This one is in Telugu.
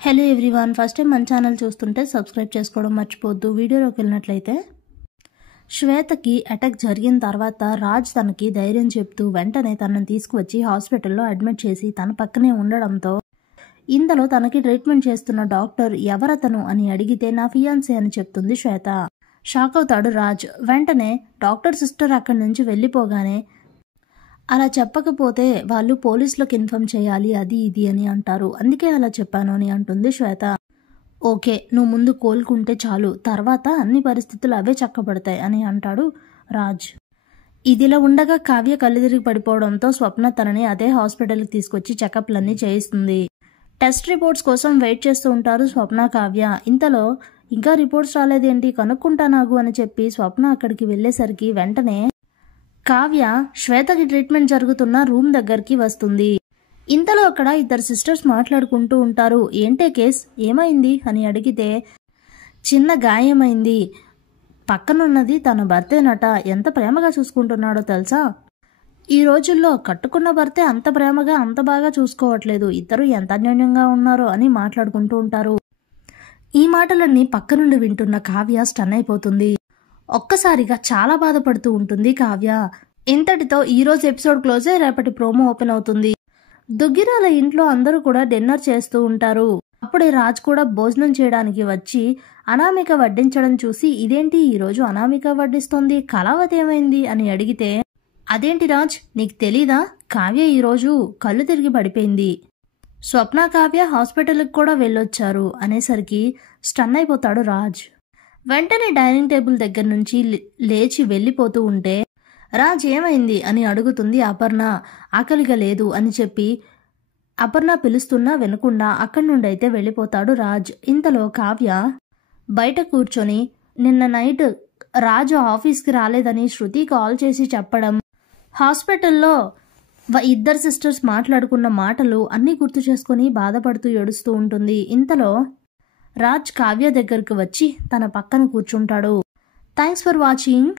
హలో ఎవ్రీవన్, ఫస్ట్ టైం మన ఛానల్ చూస్తుంటే సబ్స్క్రైబ్ చేసుకోవడం మర్చిపోవద్దు. వీడియోలోకి వెళ్ళినట్లయితే శ్వేతకి అటాక్ జరిగిన తర్వాత రాజ్ తనకి ధైర్యం చెప్తూ వెంటనే తనని తీసుకువచ్చి హాస్పిటల్లో అడ్మిట్ చేసి తన పక్కనే ఉండడంతో ఇంతలో తనకి ట్రీట్మెంట్ చేస్తున్న డాక్టర్ ఎవరతను అని అడిగితే నా ఫియాన్సీ అని చెప్తుంది శ్వేత. షాక్ అవుతాడు రాజ్. వెంటనే డాక్టర్ సిస్టర్ అక్కడి నుంచి వెళ్ళిపోగానే అలా చెప్పకపోతే వాళ్ళు పోలీసులకు ఇన్ఫార్మ్ చేయాలి అది ఇది అని అంటారు, అందుకే అలా చెప్పాను అని అంటుంది శ్వేత. ఓకే, నువ్వు ముందు కోలుకుంటే చాలు, తర్వాత అన్ని పరిస్థితులు అవే చక్కబడతాయి అని అంటాడు రాజ్. ఇదిలా ఉండగా కావ్య కళ్ళు తిరిగి పడిపోవడంతో స్వప్న తనని అదే హాస్పిటల్కి తీసుకొచ్చి చెకప్లన్నీ చేయిస్తుంది. టెస్ట్ రిపోర్ట్స్ కోసం వెయిట్ చేస్తూ ఉంటారు స్వప్న కావ్య. ఇంతలో ఇంకా రిపోర్ట్స్ రాలేదేంటి, కనుక్కుంటా నాగు అని చెప్పి స్వప్న అక్కడికి వెళ్ళేసరికి వెంటనే కావ్య శ్వేతకి ట్రీట్మెంట్ జరుగుతున్న రూమ్ దగ్గరికి వస్తుంది. ఇంతలో అక్కడ ఇద్దరు సిస్టర్స్ మాట్లాడుకుంటూ ఉంటారు. ఏంటే కేస్, ఏమైంది అని అడిగితే చిన్న గాయమైంది, పక్కనున్నది తన భర్తేనట, ఎంత ప్రేమగా చూసుకుంటున్నాడో తెలుసా, ఈ రోజుల్లో కట్టుకున్న భర్తే అంత ప్రేమగా అంత బాగా చూసుకోవట్లేదు, ఇద్దరు ఎంత అన్యోన్యంగా ఉన్నారో అని మాట్లాడుకుంటూ ఉంటారు. ఈ మాటలన్నీ పక్క నుండి వింటున్న కావ్య స్టన్ అయిపోతుంది. ఒక్కసారిగా చాలా బాధపడుతూ ఉంటుంది కావ్య. ఇంతటితో ఈరోజు ఎపిసోడ్ క్లోజ్ అయ్యి రేపటి ప్రోమో ఓపెన్ అవుతుంది. దుగ్గిరాల ఇంట్లో అందరూ కూడా డిన్నర్ చేస్తూ ఉంటారు. అప్పుడే రాజ్ కూడా భోజనం చేయడానికి వచ్చి అనామిక వడ్డించడం చూసి ఇదేంటి ఈరోజు అనామిక వడ్డిస్తోంది, కళావతి ఏమైంది అని అడిగితే అదేంటి రాజ్, నీకు తెలీదా, కావ్య ఈరోజు కళ్ళు తిరిగి పడిపోయింది, స్వప్న కావ్య హాస్పిటల్కి కూడా వెళ్ళొచ్చారు అనేసరికి స్టన్ అయిపోతాడు రాజ్. వెంటనే డైనింగ్ టేబుల్ దగ్గర నుంచి లేచి వెళ్ళిపోతూ ఉంటే రాజ్ ఏమైంది అని అడుగుతుంది అపర్ణ. ఆకలిగా లేదు అని చెప్పి అపర్ణ పిలుస్తున్నా వినకుండా అక్కడి నుండి అయితే వెళ్ళిపోతాడు రాజ్. ఇంతలో కావ్య బయట కూర్చొని నిన్న నైట్ రాజు ఆఫీస్కి రాలేదని శృతి కాల్ చేసి చెప్పడం, హాస్పిటల్లో ఇద్దరు సిస్టర్స్ మాట్లాడుకున్న మాటలు అన్నీ గుర్తు చేసుకొని బాధపడుతూ ఏడుస్తూ ఉంటుంది. ఇంతలో రాజ్ కావ్య దగ్గరకు వచ్చి తన పక్కన కూర్చుంటాడు. Thanks for watching.